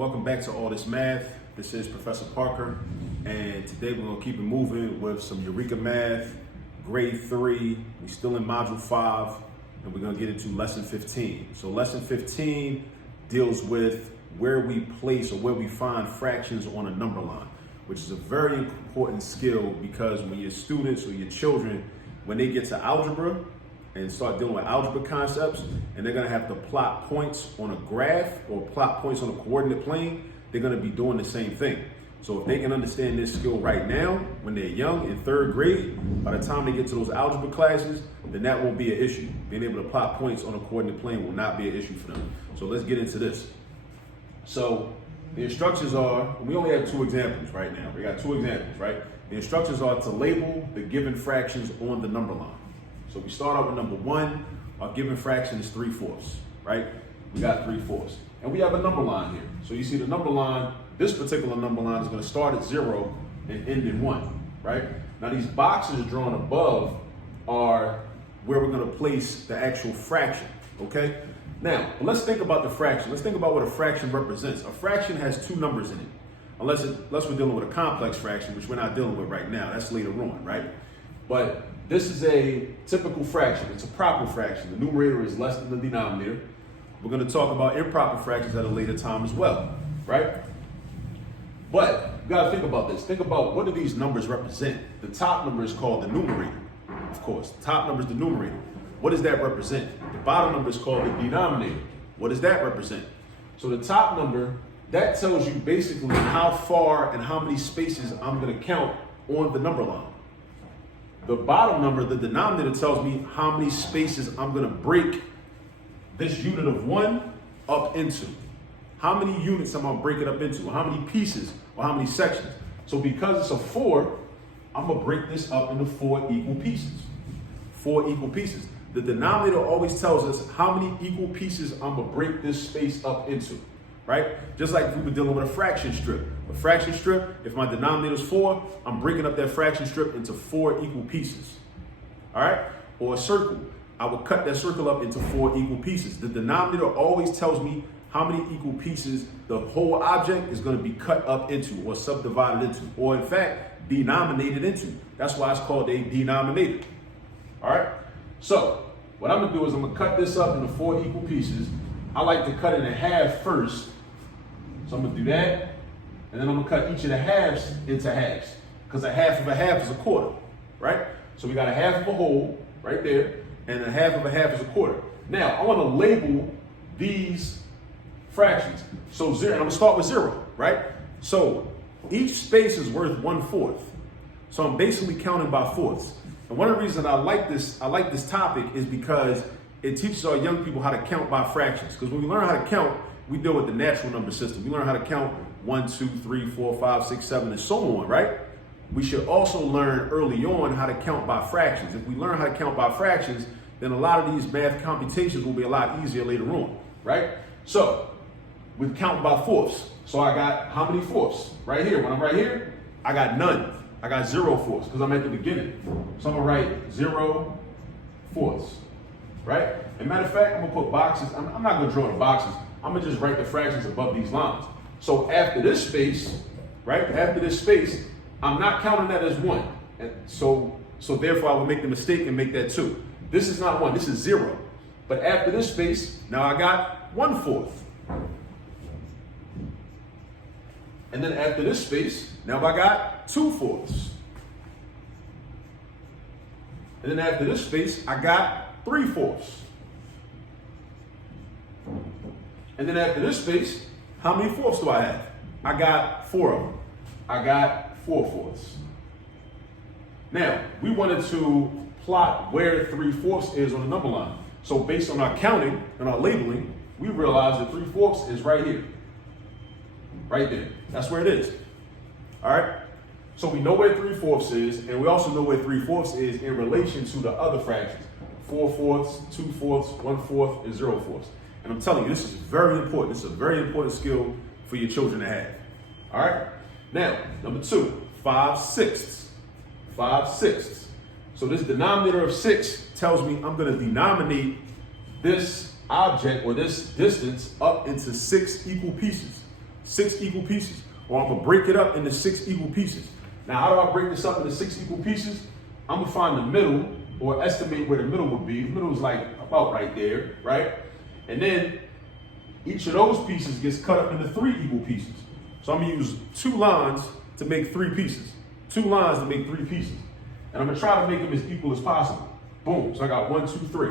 Welcome back to All This Math. This is Professor Parker, and today we're going to keep it moving with some Eureka Math Grade 3. We're still in Module 5, and we're going to get into Lesson 15. So Lesson 15 deals with where we place or where we find fractions on a number line, which is a very important skill because when your students or your children, when they get to algebra and start dealing with algebra concepts, and they're going to have to plot points on a graph or plot points on a coordinate plane, they're going to be doing the same thing. So if they can understand this skill right now, when they're young in 3rd grade, by the time they get to those algebra classes, then that won't be an issue. Being able to plot points on a coordinate plane will not be an issue for them. So let's get into this. So the instructions are, we only have 2 examples right now. We got 2 examples, right? The instructions are to label the given fractions on the number line. So we start out with number 1. Our given fraction is 3/4, right? We got 3/4. And we have a number line here. So you see the number line, this particular number line is going to start at 0 and end in 1, right? Now these boxes drawn above are where we're going to place the actual fraction, okay? Now, let's think about the fraction. Let's think about what a fraction represents. A fraction has 2 numbers in it. Unless we're dealing with a complex fraction, which we're not dealing with right now. That's later on, right? But this is a typical fraction. It's a proper fraction. The numerator is less than the denominator. We're going to talk about improper fractions at a later time as well, right? But you got to think about this. Think about what do these numbers represent. The top number is called the numerator, of course. The top number is the numerator. What does that represent? The bottom number is called the denominator. What does that represent? So the top number, that tells you basically how far and how many spaces I'm going to count on the number line. The bottom number, the denominator, tells me how many spaces I'm going to break this unit of 1 up into. How many units am I going to break it up into? Or how many pieces or how many sections? So because it's a 4, I'm going to break this up into 4 equal pieces. 4 equal pieces. The denominator always tells us how many equal pieces I'm going to break this space up into. Right? Just like if we were dealing with a fraction strip. A fraction strip, if my denominator is 4, I'm breaking up that fraction strip into 4 equal pieces. All right? Or a circle. I would cut that circle up into 4 equal pieces. The denominator always tells me how many equal pieces the whole object is going to be cut up into or subdivided into, or in fact, denominated into. That's why it's called a denominator. All right? So what I'm going to do is I'm going to cut this up into 4 equal pieces. I like to cut it in half first. So I'm going to do that. And then I'm going to cut each of the halves into halves. Because a half of a half is a quarter, right? So we got a half of a whole right there. And a half of a half is a quarter. Now, I want to label these fractions. So 0, and I'm going to start with 0, right? So each space is worth 1/4. So I'm basically counting by fourths. And one of the reasons I like this topic is because it teaches our young people how to count by fractions. Because when we learn how to count, we deal with the natural number system. We learn how to count 1, 2, 3, 4, 5, 6, 7, and so on, right? We should also learn early on how to count by fractions. If we learn how to count by fractions, then a lot of these math computations will be a lot easier later on, right? So, with counting by fourths. So I got how many fourths? Right here. When I'm right here, I got none. I got 0 fourths because I'm at the beginning. So I'm going to write 0 fourths. Right? As a matter of fact, I'm going to put boxes. I'm not going to draw the boxes. I'm going to just write the fractions above these lines. So after this space, right? After this space, I'm not counting that as 1. And so therefore, I would make the mistake and make that 2. This is not 1. This is 0. But after this space, now I got 1/4. And then after this space, now I got 2/4. And then after this space, I got 3/4. And then after this space, how many fourths do I have? I got 4 of them. I got 4/4. Now, we wanted to plot where 3/4 is on the number line. So based on our counting and our labeling, we realized that 3/4 is right here. Right there. That's where it is. All right? So we know where 3/4 is, and we also know where 3/4 is in relation to the other fractions. 4/4, 2/4, 1/4, and 0/4. And I'm telling you, this is very important. This is a very important skill for your children to have. All right? Now, number 2, 5/6. 5/6. So this denominator of 6 tells me I'm going to denominate this object or this distance up into 6 equal pieces. 6 equal pieces. Or I'm gonna break it up into 6 equal pieces. Now, how do I break this up into 6 equal pieces? I'm gonna find the middle, or estimate where the middle would be. The middle is like about right there, right? And then each of those pieces gets cut up into 3 equal pieces. So I'm gonna use 2 lines to make 3 pieces. 2 lines to make 3 pieces. And I'm gonna try to make them as equal as possible. Boom, so I got 1, 2, 3.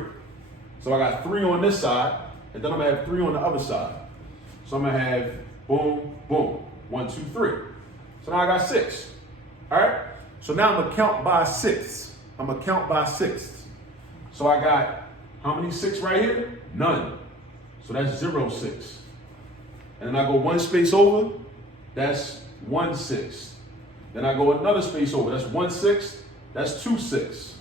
So I got 3 on this side, and then I'm gonna have 3 on the other side. So I'm gonna have boom, boom, 1, 2, 3. So now I got 6, all right? So now I'm gonna count by 6. I'm gonna count by 6. So I got how many 6 right here? None. So that's 0, 6. And then I go 1 space over, that's 1, 6. Then I go another space over, that's 1, 6, that's 2, 6.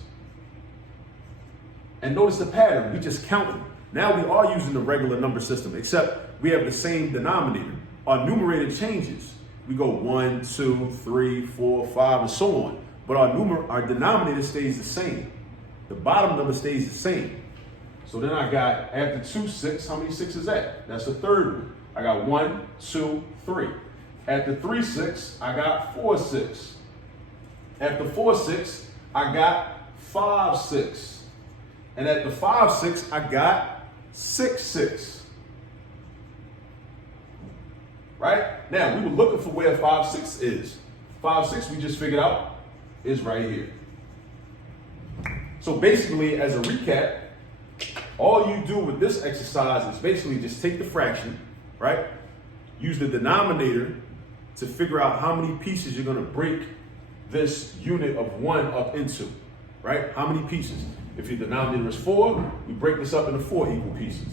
And notice the pattern, we just counting. Now we are using the regular number system, except we have the same denominator. Our numerator changes. We go 1, 2, 3, 4, 5, and so on. But our denominator stays the same. The bottom number stays the same. So then I got, after 2, 6, how many 6 is that? That's the third one. I got 1, 2, 3. After 3, 6, I got 4, 6. After 4, 6, I got 5, 6. And at the 5, 6, I got 6, 6. Right? Now, we were looking for where 5, 6 is. 5, 6, we just figured out, is right here. So basically, as a recap, all you do with this exercise is basically just take the fraction, right? Use the denominator to figure out how many pieces you're gonna break this unit of 1 up into, right? How many pieces? If your denominator is 4, we break this up into 4 equal pieces.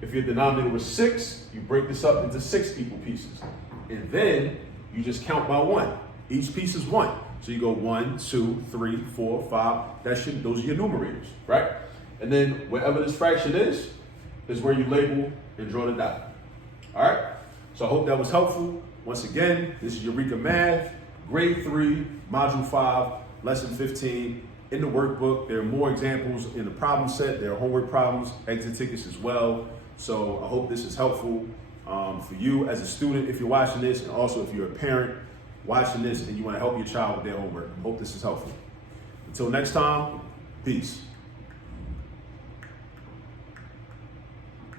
If your denominator was 6, you break this up into 6 equal pieces. And then you just count by 1. Each piece is 1. So you go 1, 2, 3, 4, 5. Those are your numerators, right? And then wherever this fraction is where you label and draw the dot. All right? So I hope that was helpful. Once again, this is Eureka Math, Grade 3, Module 5, Lesson 15. In the workbook, there are more examples in the problem set. There are homework problems, exit tickets as well. So I hope this is helpful for you as a student if you're watching this, and also if you're a parent watching this and you want to help your child with their homework. I hope this is helpful. Until next time, peace.